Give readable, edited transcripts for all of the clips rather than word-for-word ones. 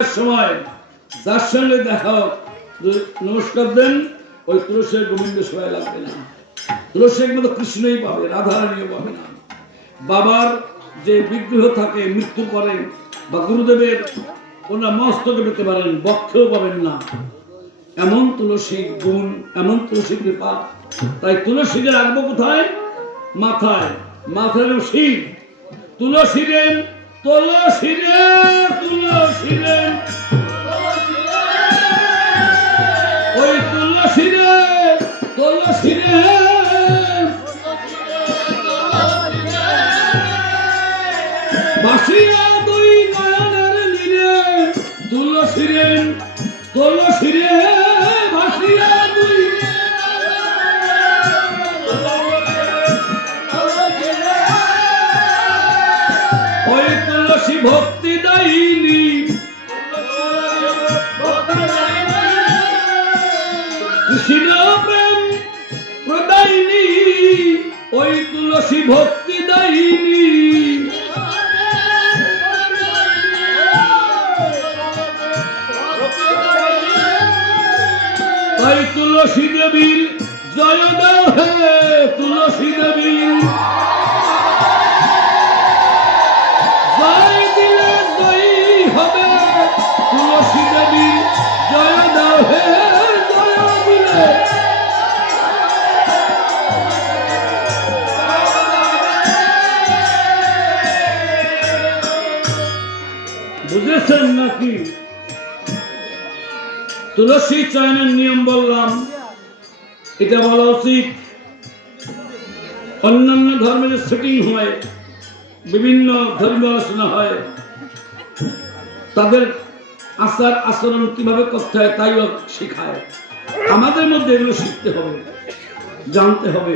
সময় যার সঙ্গে দেখা নমস্কার দেন, ওই তুলসীর গোবিন্দ সবাই লাগবে না। তুলসী একমাত্র কৃষ্ণই পাবে, রাধারানীও পাবে না। বাবার যে বিগ্রহ থাকে মৃত্যু পরে, বা গুরুদেবের ওনার মস্তকে পেতে পারেন, বক্ষেও পাবেন না। এমন তুলসী গুণ, এমন তুলসী কৃপা। তাই তুলসীকে রাখবো কোথায়? মাথায়। মাথায় শিব। তুলসী রে তুলসী রে তুলসী রে, ওই তুলসী রে তুলসী রে, বাসিয়া দুই নয়নের নীরে, তুলসী রে তুলসী রে, বাসিয়া দুই, ওই তুলসী ভক্তি দায়িনী, কৃষ্ণ প্রেম প্রদায়িনী, ওই তুলসী ভক্তি দায়িনী। তাই তুলসী দেবীর জয় দাও হে, তুলসী দেবীর জয় দিলে জয়ী হবে, তুলসী দেবীর জয় দাও হে, জয় দিলে। বুঝেছেন নাকি? তুলসী চয়নের নিয়ম বললাম, এটা বলা উচিত। অন্যান্য ধর্মের সেটিং হয়, বিভিন্ন ধর্মীয় আলোচনা হয়, তাদের আচার আচরণ কিভাবে করতে হয় তাই শেখায়। আমাদের মধ্যে এগুলো শিখতে হবে, জানতে হবে।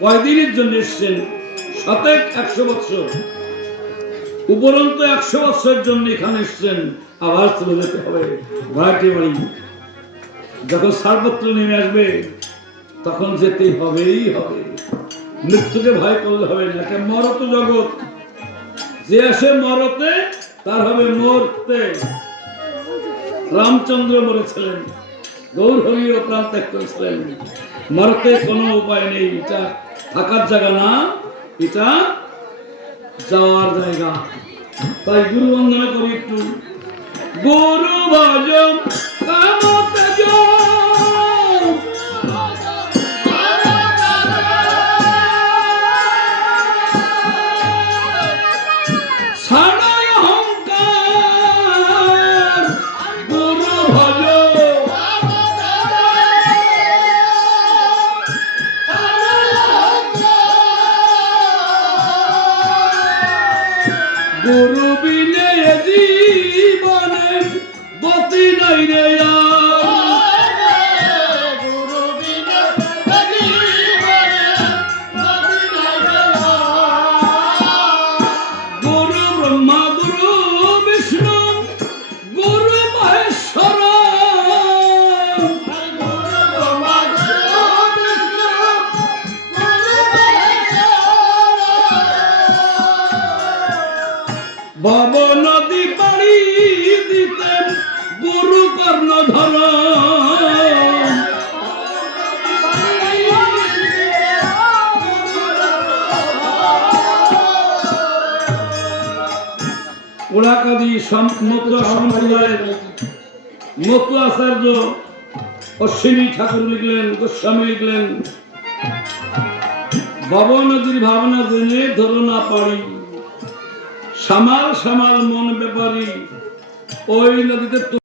কয়দিনের জন্য এসছেন? 100 বছর, উপরন্ত 100 বছরের জন্য এখানে এসছেন, আবার চলে যেতে হবে ভাড়াটি বাড়ি। যখন ছাড়পত্র নেমে আসবে তখন যেতেই হবেই হবে। মৃত্যুকে ভয় করলে হবে না। একটা মরত জগৎ, যে আসে মরতে তার হবে মরতে। রামচন্দ্র মরেছিলেন, গৌর হরিও প্রাণ ত্যাগ করেছিলেন। মরতে কোনো উপায় নেই, এটা থাকার জায়গা না, এটা যাওয়ার জায়গা। তাই গুরু বন্দনা করি একটু। গুরু ভজ কামতে ছাড়াই অহংকার, গুরু ভজ গুরু বিনে জীবনে গতি নাই রে। গুরু ব্রহ্মা, গুরু বিষ্ণু, গুরু মহেশ্বর, ভব নদী পাড়ি দিতেন গুরু কর্ণধর, ওড়াকাদি মতুয়া সম্প্রদায়ের মতুয়া আচার্য অশ্বিনী ঠাকুর লিখলেন, গোস্বামী লিখলেন, ভব নদীর ভাবনা জেনে ধরো না পারি, সামাল সামাল মন ব্যাপারী, ওই নদীতে